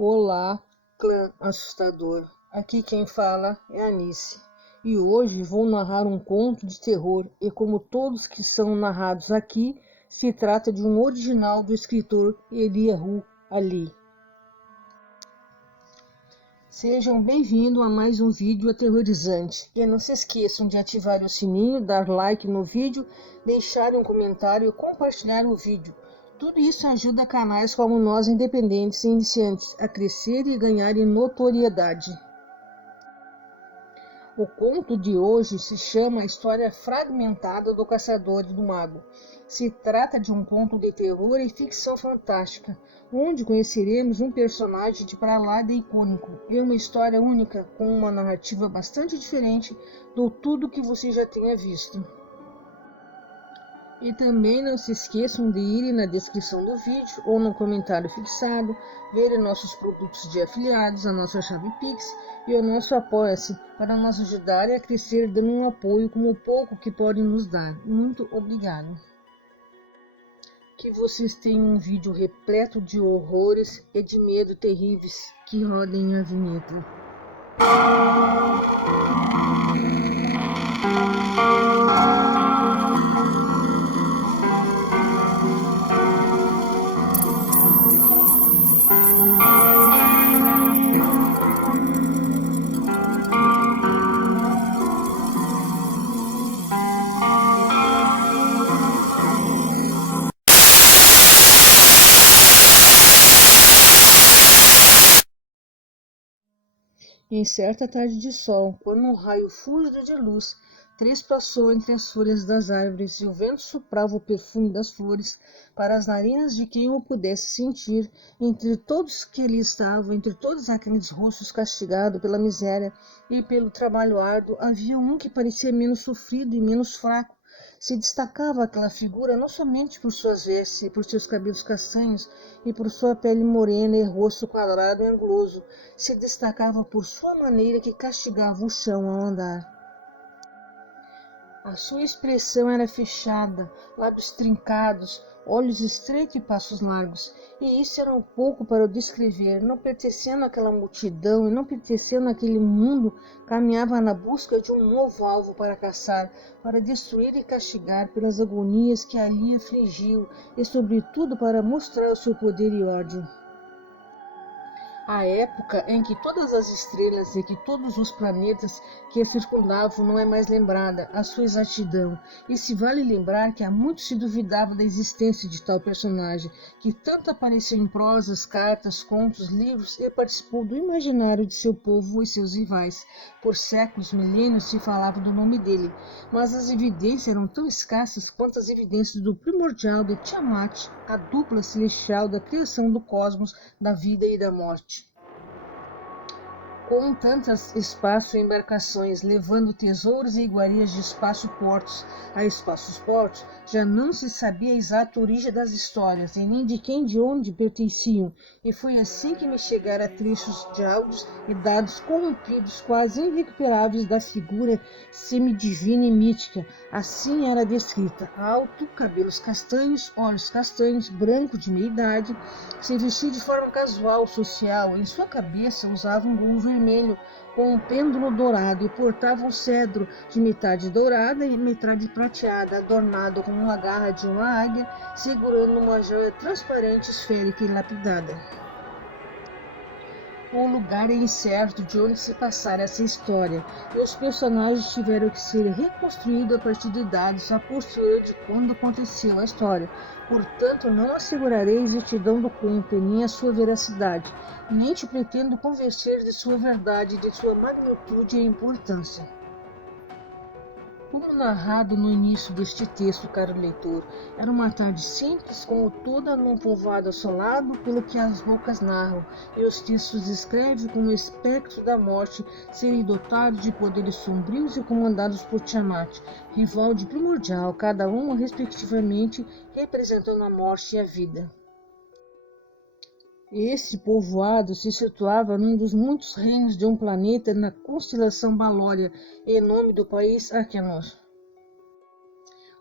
Olá, clã assustador. Aqui quem fala é Anice. E hoje vou narrar um conto de terror e como todos que são narrados aqui, se trata de um original do escritor Eliyahu Ali. Sejam bem-vindos a mais um vídeo aterrorizante. E não se esqueçam de ativar o sininho, dar like no vídeo, deixar um comentário e compartilhar o vídeo. Tudo isso ajuda canais como nós, independentes e iniciantes, a crescer e ganharem notoriedade. O conto de hoje se chama A História Fragmentada do Caçador e do Mago. Se trata de um conto de terror e ficção fantástica, onde conheceremos um personagem de pra lá de icônico e uma história única com uma narrativa bastante diferente do tudo que você já tenha visto. E também não se esqueçam de irem na descrição do vídeo ou no comentário fixado, verem nossos produtos de afiliados, a nossa chave Pix e o nosso Apoia-se para nos ajudarem a crescer dando um apoio como o pouco que podem nos dar. Muito obrigado. Que vocês tenham um vídeo repleto de horrores e de medo terríveis que rodem a vinheta. Em certa tarde de sol, quando um raio fúlgido de luz trespassou entre as folhas das árvores e o vento soprava o perfume das flores para as narinas de quem o pudesse sentir, entre todos que ali estavam, entre todos aqueles rostos castigados pela miséria e pelo trabalho árduo, havia um que parecia menos sofrido e menos fraco. Se destacava aquela figura não somente por suas vestes e por seus cabelos castanhos e por sua pele morena e rosto quadrado e anguloso, se destacava por sua maneira que castigava o chão ao andar. A sua expressão era fechada, lábios trincados, olhos estreitos e passos largos, e isso era um pouco para o descrever. Não pertencendo àquela multidão e não pertencendo àquele mundo, caminhava na busca de um novo alvo para caçar, para destruir e castigar pelas agonias que ali afligiu, e sobretudo para mostrar o seu poder e ódio. A época em que todas as estrelas e que todos os planetas que a circundavam não é mais lembrada, a sua exatidão, e se vale lembrar que há muito se duvidava da existência de tal personagem, que tanto apareceu em prosas, cartas, contos, livros e participou do imaginário de seu povo e seus rivais. Por séculos, milênios se falava do nome dele, mas as evidências eram tão escassas quanto as evidências do primordial de Tiamat, a dupla celestial da criação do cosmos, da vida e da morte. Com tantos espaços e embarcações levando tesouros e iguarias de espaço-portos a espaços-portos, já não se sabia a exata origem das histórias e nem de quem de onde pertenciam, e foi assim que me chegaram trechos de áudios e dados corrompidos, quase irrecuperáveis da figura semidivina e mítica. Assim era descrita: alto, cabelos castanhos, olhos castanhos, branco de meia idade, se vestia de forma casual, social, em sua cabeça usava um gorro vermelho com um pêndulo dourado e portava um cedro de metade dourada e metade prateada, adornado com uma garra de uma águia, segurando uma joia transparente, esférica e lapidada. O lugar é incerto de onde se passara essa história, e os personagens tiveram que ser reconstruídos a partir de dados a posterior de quando aconteceu a história. Portanto, não assegurarei a exatidão do conto, nem a sua veracidade, nem te pretendo convencer de sua verdade, de sua magnitude e importância. Como narrado no início deste texto, caro leitor, era uma tarde simples, como toda num povoado assolado, pelo que as bocas narram, e os textos descrevem como o espectro da morte serem dotados de poderes sombrios e comandados por Tiamat, rival de primordial, cada um respectivamente representando a morte e a vida. Esse povoado se situava num dos muitos reinos de um planeta na constelação Balória, em nome do país Arquenos.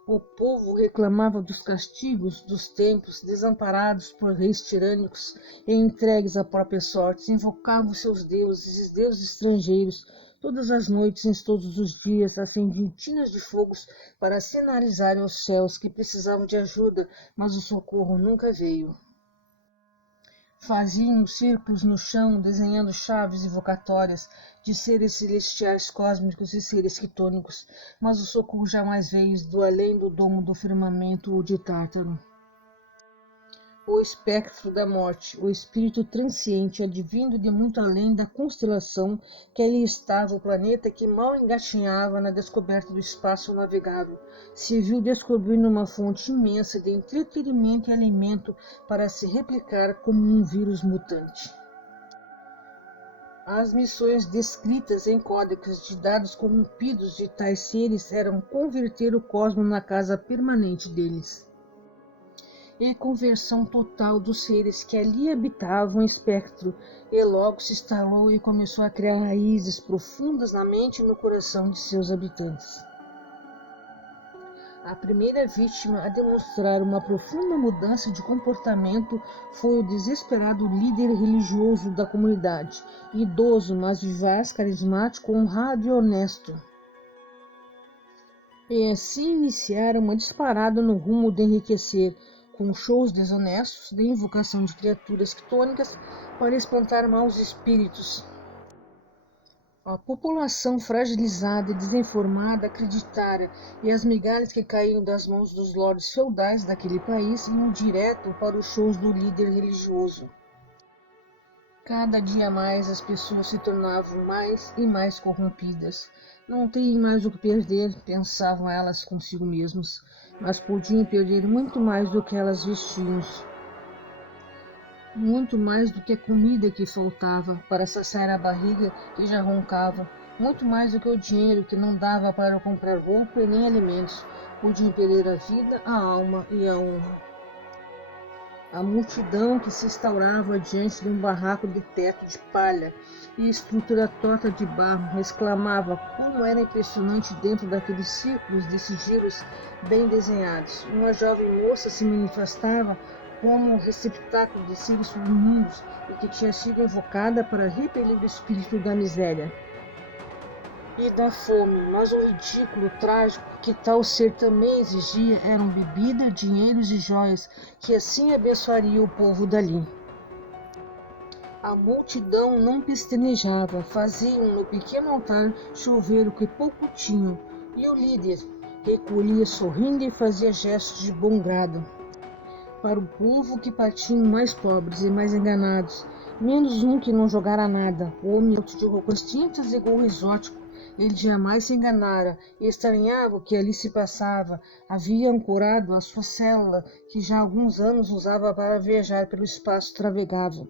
O povo reclamava dos castigos dos templos, desamparados por reis tirânicos e entregues à própria sorte, invocavam seus deuses e deuses estrangeiros. Todas as noites, em todos os dias, acendiam tinas de fogos para sinalizarem aos céus que precisavam de ajuda, mas o socorro nunca veio. Faziam círculos no chão, desenhando chaves invocatórias de seres celestiais cósmicos e seres quitônicos, mas o socorro jamais veio do além do domo do firmamento ou de Tártaro. O espectro da morte, o espírito transciente, advindo de muito além da constelação que ali estava, o planeta que mal engatinhava na descoberta do espaço navegável, se viu descobrindo uma fonte imensa de entretenimento e alimento para se replicar como um vírus mutante. As missões descritas em códex de dados corrompidos de tais seres eram converter o cosmos na casa permanente deles. E conversão total dos seres que ali habitavam o espectro, e logo se instalou e começou a criar raízes profundas na mente e no coração de seus habitantes. A primeira vítima a demonstrar uma profunda mudança de comportamento foi o desesperado líder religioso da comunidade, idoso, mas vivaz, carismático, honrado e honesto. E assim iniciaram uma disparada no rumo de enriquecer, com shows desonestos de invocação de criaturas quitônicas para espantar maus espíritos. A população fragilizada e desinformada acreditara, e as migalhas que caíam das mãos dos lordes feudais daquele país iam direto para os shows do líder religioso. Cada dia mais as pessoas se tornavam mais e mais corrompidas. Não têm mais o que perder, pensavam elas consigo mesmas, mas podiam perder muito mais do que elas vestiam, muito mais do que a comida que faltava para saciar a barriga que já roncava, muito mais do que o dinheiro que não dava para comprar roupa e nem alimentos. Podiam perder a vida, a alma e a honra. A multidão que se instaurava diante de um barraco de teto de palha e estrutura torta de barro exclamava como era impressionante dentro daqueles círculos de sigilos bem desenhados. Uma jovem moça se manifestava como um receptáculo de seres femininos e que tinha sido invocada para repelir o espírito da miséria e da fome, mas o ridículo trágico que tal ser também exigia eram bebida, dinheiros e joias, que assim abençoaria o povo dali. A multidão não pestanejava, faziam no pequeno altar chover o que pouco tinham, e o líder recolhia sorrindo e fazia gestos de bom grado. Para o povo que partiam mais pobres e mais enganados, menos um que não jogara nada, o homem de roupas tintas e gorro exótico, ele jamais se enganara e estranhava o que ali se passava. Havia ancorado a sua célula, que já há alguns anos usava para viajar pelo espaço navegável.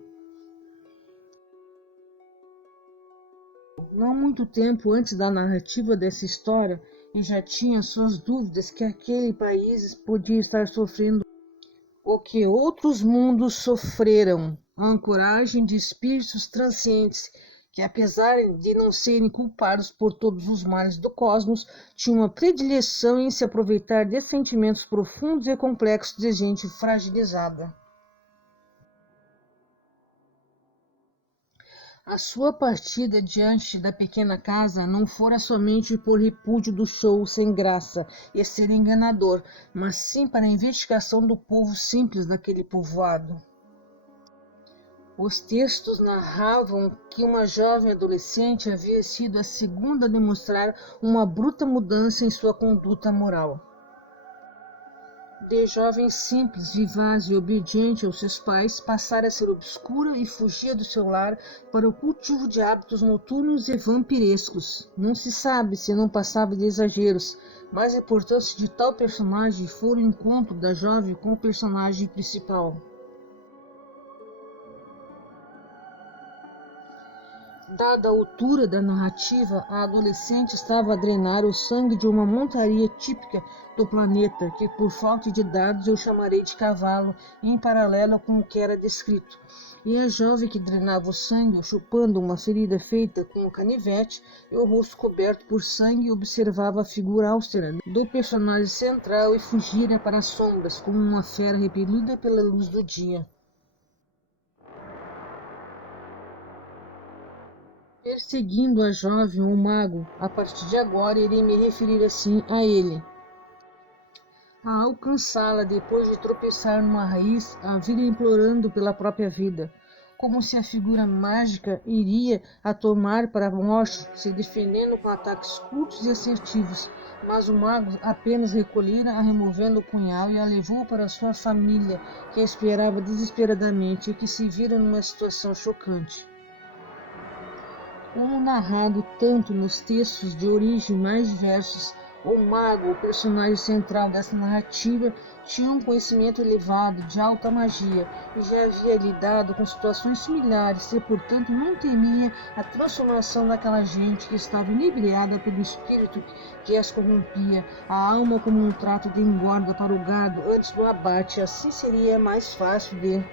Não muito tempo antes da narrativa dessa história, ele já tinha suas dúvidas que aquele país podia estar sofrendo o que outros mundos sofreram, a ancoragem de espíritos transcientes que, apesar de não serem culpados por todos os males do cosmos, tinham uma predileção em se aproveitar de sentimentos profundos e complexos de gente fragilizada. A sua partida diante da pequena casa não fora somente por repúdio do show sem graça e ser enganador, mas sim para a investigação do povo simples daquele povoado. Os textos narravam que uma jovem adolescente havia sido a segunda a demonstrar uma bruta mudança em sua conduta moral. De jovem simples, vivaz e obediente aos seus pais, passara a ser obscura e fugia do seu lar para o cultivo de hábitos noturnos e vampirescos. Não se sabe se não passava de exageros, mas a importância de tal personagem foi o encontro da jovem com o personagem principal. Dada a altura da narrativa, a adolescente estava a drenar o sangue de uma montaria típica do planeta, que por falta de dados eu chamarei de cavalo, em paralelo com o que era descrito. E a jovem que drenava o sangue, chupando uma ferida feita com um canivete e o rosto coberto por sangue, observava a figura austera do personagem central e fugira para as sombras, como uma fera repelida pela luz do dia. Perseguindo a jovem ou mago, a partir de agora irei me referir assim a ele. A alcançá-la depois de tropeçar numa raiz, a vida implorando pela própria vida, como se a figura mágica iria a tomar para a morte, se defendendo com ataques curtos e assertivos, mas o mago apenas recolhera, a removendo o punhal e a levou para sua família, que a esperava desesperadamente e que se vira numa situação chocante. Como narrado tanto nos textos de origem mais diversos, o mago, o personagem central dessa narrativa, tinha um conhecimento elevado de alta magia e já havia lidado com situações similares e, portanto, não temia a transformação daquela gente que estava inebriada pelo espírito que as corrompia, a alma como um trato de engorda para o gado antes do abate. Assim seria mais fácil de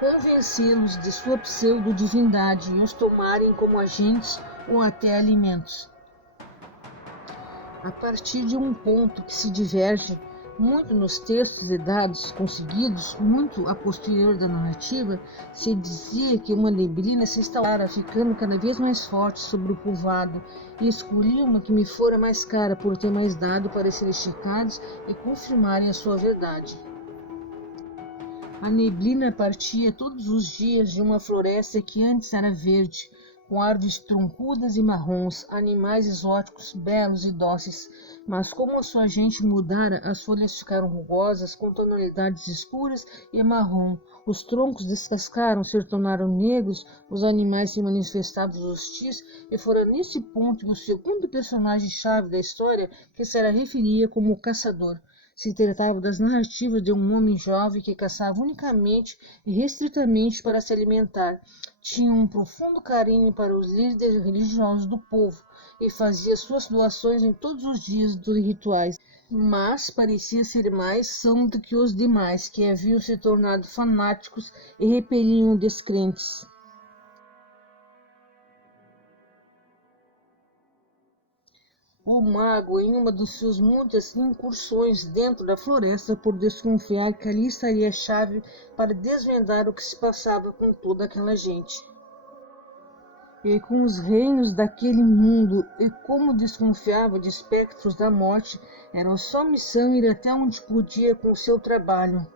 convencê-los de sua pseudo-divindade e os tomarem como agentes ou até alimentos. A partir de um ponto que se diverge muito nos textos e dados conseguidos, muito a posterior da narrativa, se dizia que uma neblina se instalara, ficando cada vez mais forte sobre o povoado, e escolhi uma que me fora mais cara por ter mais dado para serem checados e confirmarem a sua verdade. A neblina partia todos os dias de uma floresta que antes era verde, com árvores troncudas e marrons, animais exóticos, belos e dóceis, mas como a sua gente mudara, as folhas ficaram rugosas, com tonalidades escuras e marrom, os troncos descascaram, se tornaram negros, os animais se manifestavam hostis, e fora nesse ponto que o segundo personagem-chave da história, que se referia como o caçador, se tratava das narrativas de um homem jovem que caçava unicamente e restritamente para se alimentar. Tinha um profundo carinho para os líderes religiosos do povo e fazia suas doações em todos os dias dos rituais, mas parecia ser mais são do que os demais, que haviam se tornado fanáticos e repeliam descrentes. O mago, em uma de suas muitas incursões dentro da floresta, por desconfiar que ali estaria a chave para desvendar o que se passava com toda aquela gente e com os reinos daquele mundo, e como desconfiava de espectros da morte, era sua missão ir até onde podia com seu trabalho.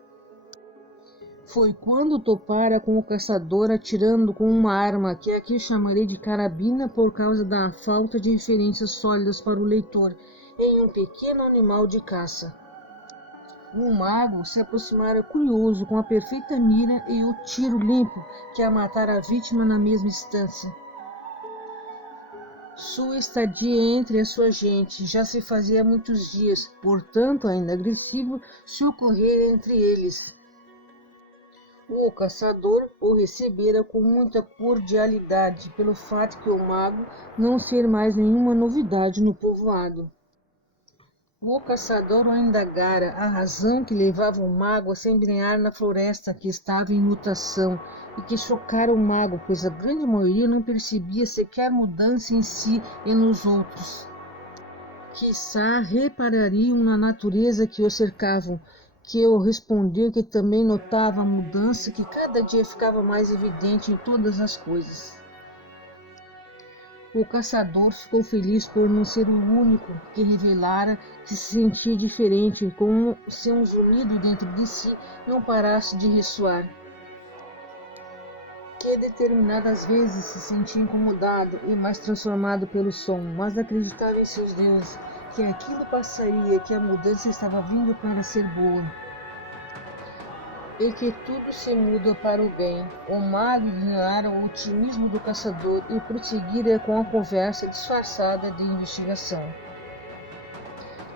Foi quando topara com o caçador atirando com uma arma que aqui chamarei de carabina por causa da falta de referências sólidas para o leitor, em um pequeno animal de caça. O mago se aproximara curioso com a perfeita mira e o tiro limpo que a matara a vítima na mesma instância. Sua estadia entre a sua gente já se fazia há muitos dias, portanto ainda agressivo se ocorrera entre eles. O caçador o recebera com muita cordialidade, pelo fato que o mago não ser mais nenhuma novidade no povoado. O caçador o indagara a razão que levava o mago a se embrenhar na floresta que estava em mutação e que chocara o mago, pois a grande maioria não percebia sequer mudança em si e nos outros. Quiçá reparariam na natureza que o cercavam, que eu respondeu que também notava a mudança que cada dia ficava mais evidente em todas as coisas. O caçador ficou feliz por não ser o único que revelara que se sentia diferente, como se um zunido dentro de si não parasse de ressoar. Que determinadas vezes se sentia incomodado e mais transformado pelo som, mas acreditava em seus deuses, que aquilo passaria, que a mudança estava vindo para ser boa e que tudo se muda para o bem. O mago ignorara o otimismo do caçador e prosseguira com a conversa disfarçada de investigação.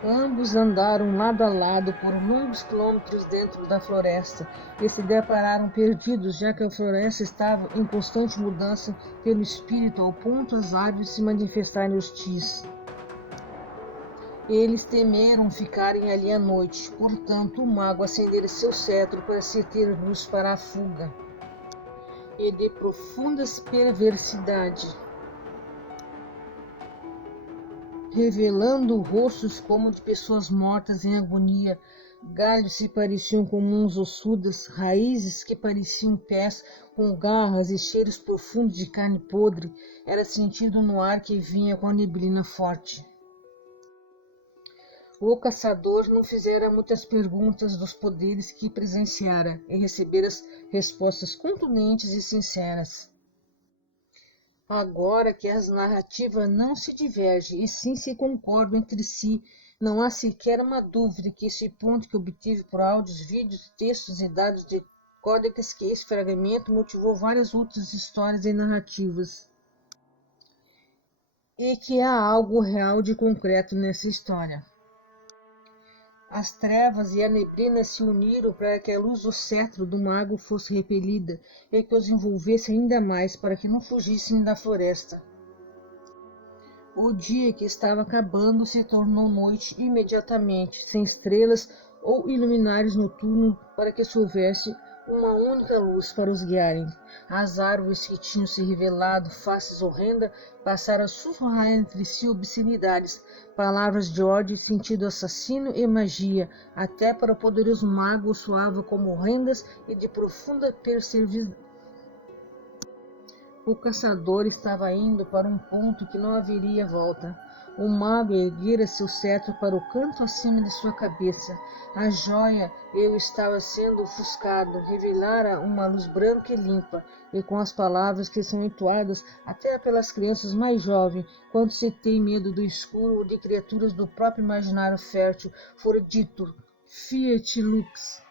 Ambos andaram lado a lado por longos quilômetros dentro da floresta e se depararam perdidos, já que a floresta estava em constante mudança pelo espírito ao ponto as árvores se manifestarem hostis. Eles temeram ficarem ali à noite, portanto o mago acendera seu cetro para se ter luz para a fuga. E de profundas perversidade, revelando rostos como de pessoas mortas em agonia, galhos se pareciam com mãos ossudas, raízes que pareciam pés com garras e cheiros profundos de carne podre, era sentido no ar que vinha com a neblina forte. O caçador não fizera muitas perguntas dos poderes que presenciara e recebera respostas contundentes e sinceras. Agora que as narrativas não se divergem e sim se concordam entre si, não há sequer uma dúvida que esse ponto que obtive por áudios, vídeos, textos e dados de códex que esse fragmento motivou várias outras histórias e narrativas, e que há algo real de concreto nessa história. As trevas e a neblina se uniram para que a luz do cetro do mago fosse repelida e que os envolvesse ainda mais para que não fugissem da floresta. O dia que estava acabando se tornou noite imediatamente, sem estrelas ou iluminares noturnos para que se houvesse uma única luz para os guiarem. As árvores que tinham se revelado faces horrendas passaram a sussurrar entre si obscenidades, palavras de ódio, sentido assassino e magia, até para o poderoso mago soava como horrendas e de profunda perversidade. O caçador estava indo para um ponto que não haveria volta. O mago erguera seu cetro para o canto acima de sua cabeça. A joia eu estava sendo ofuscado, revelara uma luz branca e limpa, e com as palavras que são entoadas até pelas crianças mais jovens, quando se tem medo do escuro ou de criaturas do próprio imaginário fértil, fora dito: Fiat Lux.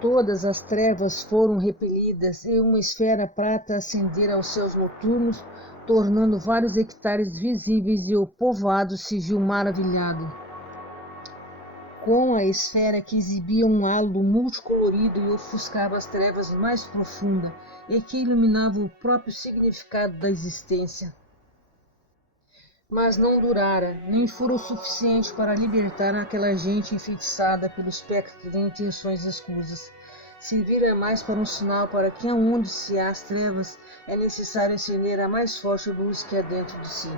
Todas as trevas foram repelidas e uma esfera prata acendera aos céus noturnos, tornando vários hectares visíveis, e o povoado se viu maravilhado com a esfera que exibia um halo multicolorido e ofuscava as trevas mais profundas e que iluminava o próprio significado da existência. Mas não durara, nem fora o suficiente para libertar aquela gente enfeitiçada pelo espectro de intenções escusas. Servira mais para um sinal para que aonde se há as trevas é necessário acender a mais forte luz que há dentro de si.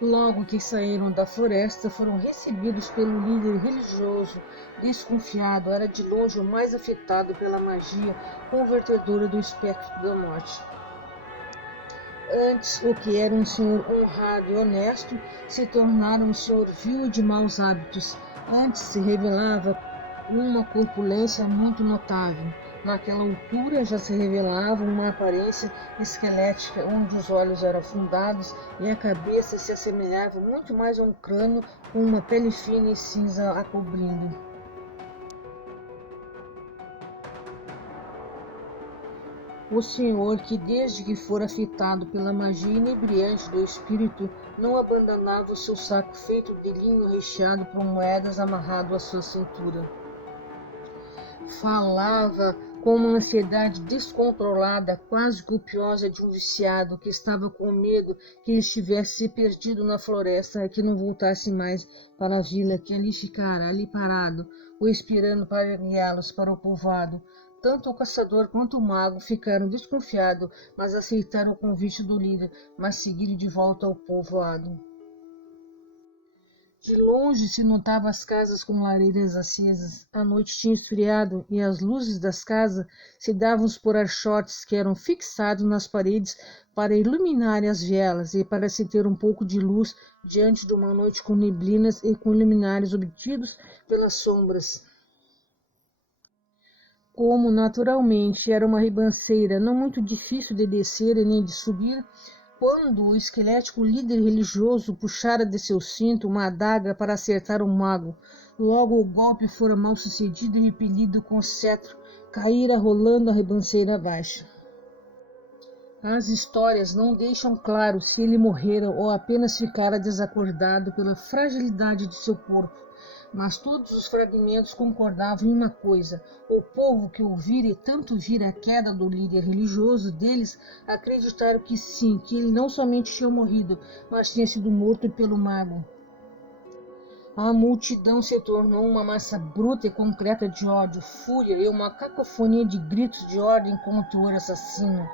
Logo que saíram da floresta, foram recebidos pelo líder religioso, desconfiado, era de longe o mais afetado pela magia convertedora do espectro da morte. Antes, o que era um senhor honrado e honesto, se tornara um senhor vil e de maus hábitos. Antes se revelava uma corpulência muito notável. Naquela altura já se revelava uma aparência esquelética, onde os olhos eram afundados e a cabeça se assemelhava muito mais a um crânio com uma pele fina e cinza a cobrindo. O senhor, que desde que fora afetado pela magia inebriante do espírito, não abandonava o seu saco feito de linho recheado por moedas amarrado à sua cintura. Falava com uma ansiedade descontrolada, quase copiosa de um viciado que estava com medo que ele estivesse se perdido na floresta e que não voltasse mais para a vila, que ali ficara, ali parado, ou esperando para guiá-los para o povoado. Tanto o caçador quanto o mago ficaram desconfiados, mas aceitaram o convite do líder, mas seguiram de volta ao povoado. De longe se notavam as casas com lareiras acesas. A noite tinha esfriado e as luzes das casas se davam por archotes que eram fixados nas paredes para iluminarem as vielas e para se ter um pouco de luz diante de uma noite com neblinas e com luminares obtidos pelas sombras. Como naturalmente era uma ribanceira não muito difícil de descer e nem de subir, quando o esquelético líder religioso puxara de seu cinto uma adaga para acertar o mago, logo o golpe fora mal sucedido e repelido com o cetro, caíra rolando a ribanceira abaixo. As histórias não deixam claro se ele morrera ou apenas ficara desacordado pela fragilidade de seu corpo, mas todos os fragmentos concordavam em uma coisa: o povo que ouvira e tanto vira a queda do líder religioso deles acreditaram que sim, que ele não somente tinha morrido, mas tinha sido morto pelo mago. A multidão se tornou uma massa bruta e concreta de ódio, fúria e uma cacofonia de gritos de ordem contra o assassino.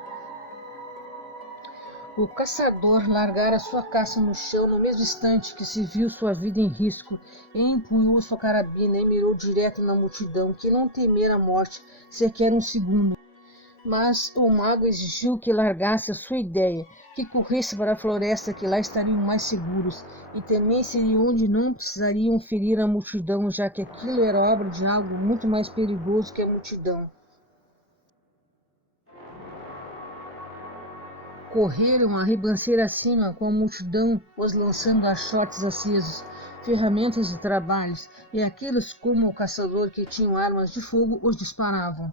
O caçador largara sua caça no chão no mesmo instante que se viu sua vida em risco, e empunhou sua carabina e mirou direto na multidão, que não temera a morte sequer um segundo. Mas o mago exigiu que largasse a sua ideia, que corresse para a floresta, que lá estariam mais seguros, e também seria onde não precisariam ferir a multidão, já que aquilo era obra de algo muito mais perigoso que a multidão. Correram a ribanceira acima, com a multidão os lançando achotes acesos, ferramentas de trabalhos, e aqueles como o caçador que tinham armas de fogo os disparavam.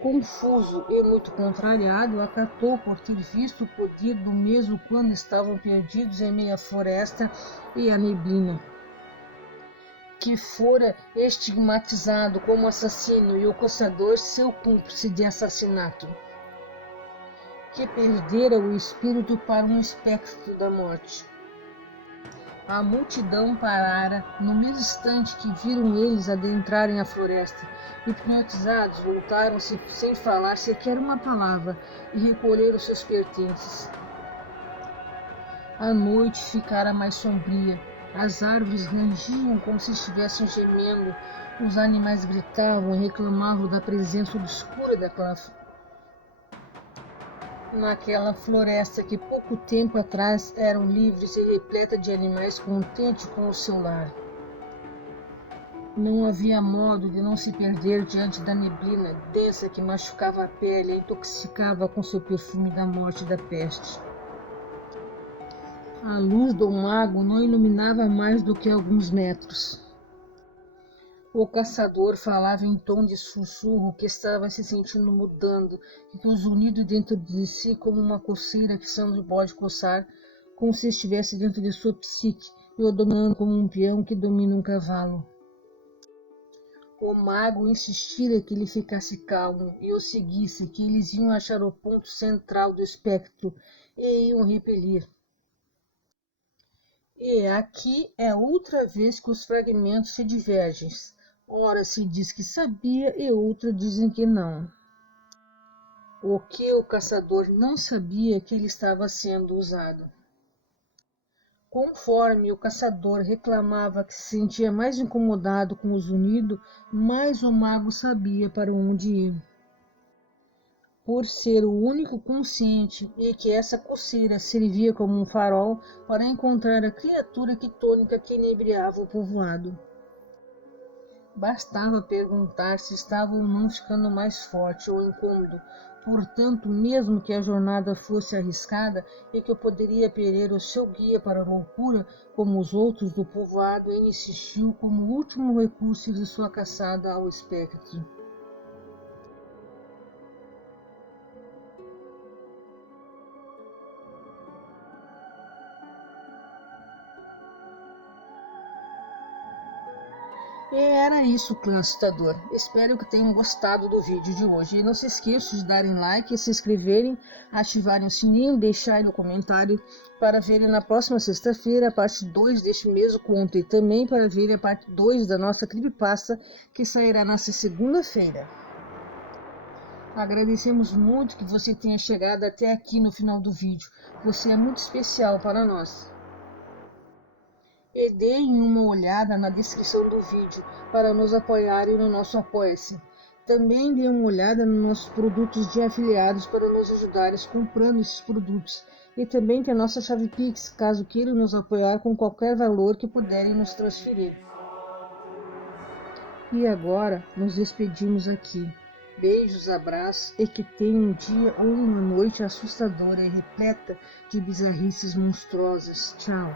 Confuso e muito contrariado, acatou por ter visto o poder do mesmo quando estavam perdidos em meio à floresta e à neblina. Que fora estigmatizado como assassino e o caçador seu cúmplice de assassinato. Que perdera o espírito para um espectro da morte. A multidão parara no mesmo instante que viram eles adentrarem a floresta, hipnotizados, voltaram-se sem falar sequer uma palavra e recolheram seus pertences. A noite ficara mais sombria, as árvores rangiam como se estivessem gemendo, os animais gritavam e reclamavam da presença obscura naquela floresta que pouco tempo atrás eram livres e repleta de animais contentes com o seu lar. Não havia modo de não se perder diante da neblina densa que machucava a pele e intoxicava com seu perfume da morte e da peste. A luz do mago não iluminava mais do que alguns metros. O caçador falava em tom de sussurro que estava se sentindo mudando e que os uniu dentro de si como uma coceira que Sandro pode coçar, como se estivesse dentro de sua psique e o dominando como um peão que domina um cavalo. O mago insistira que ele ficasse calmo e o seguisse, que eles iam achar o ponto central do espectro e iam repelir. E aqui é outra vez que os fragmentos se divergem. Ora se diz que sabia e outra dizem que não. O que o caçador não sabia que ele estava sendo usado. Conforme o caçador reclamava que se sentia mais incomodado com os unidos, mais o mago sabia para onde ir. Por ser o único consciente e que essa coceira servia como um farol para encontrar a criatura quitônica que inebriava o povoado. Bastava perguntar se estava ou não ficando mais forte ou incômodo. Portanto, mesmo que a jornada fosse arriscada e que eu poderia perder o seu guia para a loucura, como os outros do povoado, ele insistiu como último recurso de sua caçada ao espectro. E era isso, clã assustador. Espero que tenham gostado do vídeo de hoje. E não se esqueçam de darem like, se inscreverem, ativarem o sininho, deixarem o comentário para verem na próxima sexta-feira a parte 2 deste mesmo conto e também para verem a parte 2 da nossa creepypasta que sairá nesta segunda-feira. Agradecemos muito que você tenha chegado até aqui no final do vídeo. Você é muito especial para nós. E deem uma olhada na descrição do vídeo para nos apoiarem no nosso Apoia-se. Também deem uma olhada nos nossos produtos de afiliados para nos ajudarem comprando esses produtos. E também tem a nossa chave Pix, caso queiram nos apoiar com qualquer valor que puderem nos transferir. E agora nos despedimos aqui. Beijos, abraços e que tenham um dia ou uma noite assustadora e repleta de bizarrices monstruosas. Tchau.